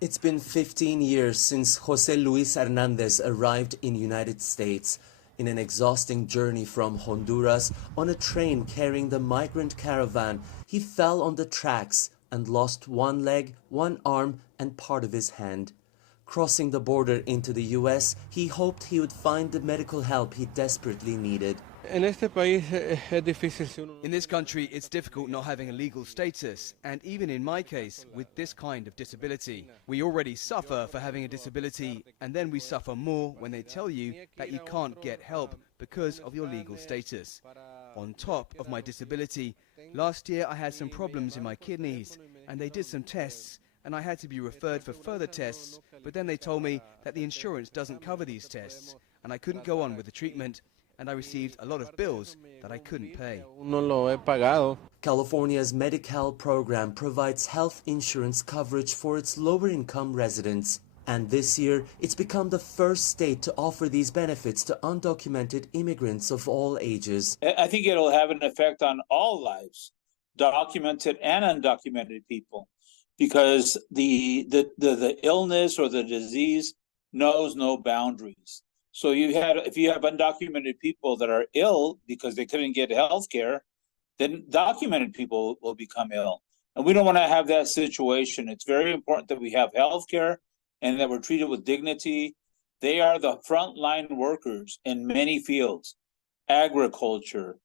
It's been 15 years since Jose Luis Hernandez arrived in the United States. In an exhausting journey from Honduras on a train carrying the migrant caravan, he fell on the tracks and lost one leg, one arm, and part of his hand. Crossing the border into the US, he hoped he would find the medical help he desperately needed. In this country, it's difficult not having a legal status, and even in my case, with this kind of disability. We already suffer for having a disability, and then we suffer more when they tell you that you can't get help because of your legal status. On top of my disability, last year I had some problems in my kidneys, and they did some tests, and I had to be referred for further tests, but then they told me that the insurance doesn't cover these tests, and I couldn't go on with the treatment. And I received a lot of bills that I couldn't pay. California's Medi-Cal program provides health insurance coverage for its lower-income residents. And this year, it's become the first state to offer these benefits to undocumented immigrants of all ages. I think it'll have an effect on all lives, documented and undocumented people, because the illness or the disease knows no boundaries. So if you have undocumented people that are ill because they couldn't get health care, then documented people will become ill. And we don't want to have that situation. It's very important that we have health care and that we're treated with dignity. They are the frontline workers in many fields: agriculture,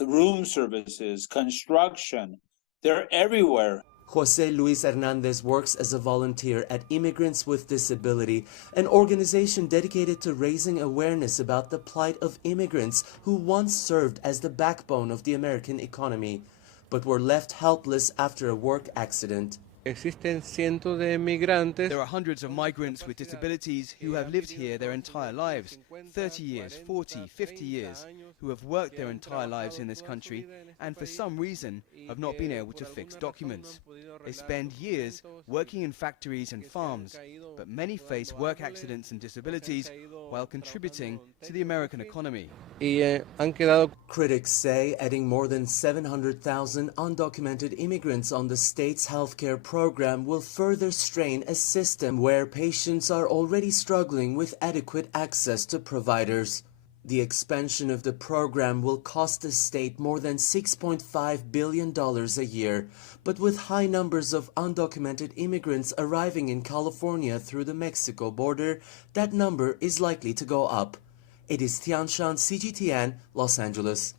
room services, construction. They're everywhere. Jose Luis Hernandez works as a volunteer at Immigrants with Disability, an organization dedicated to raising awareness about the plight of immigrants who once served as the backbone of the American economy, but were left helpless after a work accident. There are hundreds of migrants with disabilities who have lived here their entire lives, 30 years, 40, 50 years, who have worked their entire lives in this country and for some reason have not been able to fix documents. They spend years working in factories and farms, but many face work accidents and disabilities while contributing to the American economy. Critics say adding more than 700,000 undocumented immigrants on the state's healthcare program will further strain a system where patients are already struggling with adequate access to providers. The expansion of the program will cost the state more than $6.5 billion a year, but with high numbers of undocumented immigrants arriving in California through the Mexico border, that number is likely to go up. Ediz, Tiyansan, CGTN, Los Angeles.